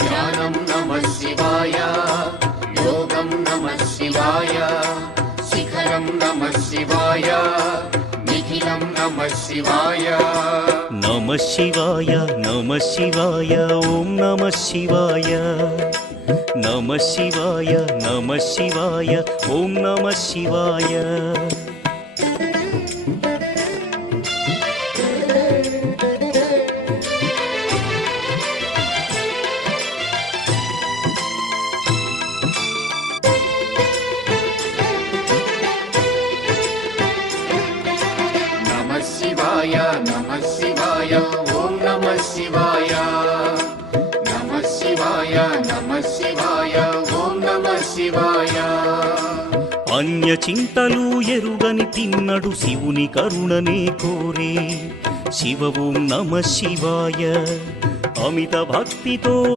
ధ్యానం నమః శివాయ, యోగం నమః శివాయ, శిఖరం నమః శివాయ, నిఖిలం నమః శివాయ. నమః శివాయ నమః శివాయ ఓం నమః శివాయ. నమః శివాయ నమః శివాయ ఓం నమః శివాయ. నమః శివాయ నమః శివాయ ఓం నమః శివాయ. నమః శివాయ నమః శివాయ ఓం నమః శివాయ. అన్య చింతలు ఎరుగని తిన్నడు శివుని కరుణనే కోరే. శివ ఓం నమః శివాయ. అమిత భక్తితో